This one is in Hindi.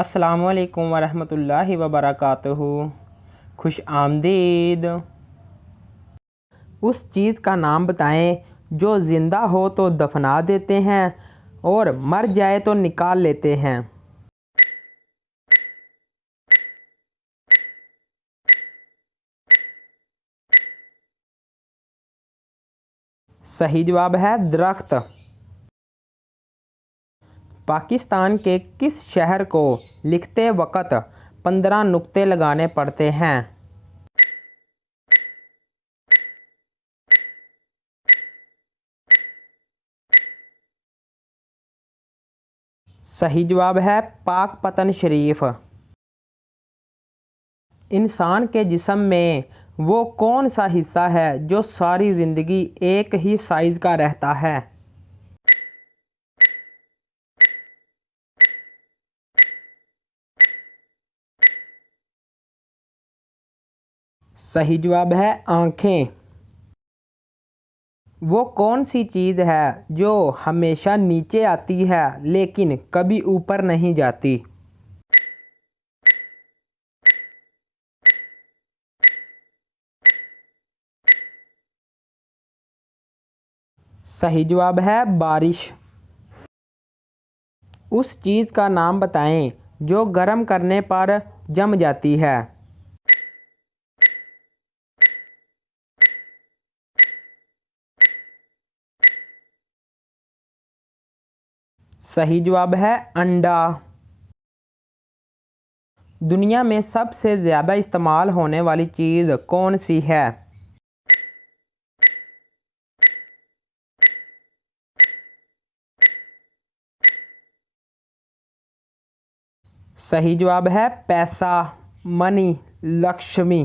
अस्सलामुअलैकुम वरहमतुल्लाहि वबरकातुहू। खुश आमदीद। उस चीज़ का नाम बताएं जो ज़िंदा हो तो दफना देते हैं और मर जाए तो निकाल लेते हैं। सही जवाब है दरख्त। पाकिस्तान के किस शहर को लिखते वक्त 15 नुक्ते लगाने पड़ते हैं? सही जवाब है पाकपतन शरीफ। इंसान के जिस्म में वो कौन सा हिस्सा है जो सारी ज़िंदगी एक ही साइज़ का रहता है? सही जवाब है आँखें। वो कौन सी चीज़ है जो हमेशा नीचे आती है लेकिन कभी ऊपर नहीं जाती? सही जवाब है बारिश। उस चीज़ का नाम बताएं जो गर्म करने पर जम जाती है। सही जवाब है अंडा। दुनिया में सबसे ज़्यादा इस्तेमाल होने वाली चीज़ कौन सी है? सही जवाब है पैसा, मनी, लक्ष्मी।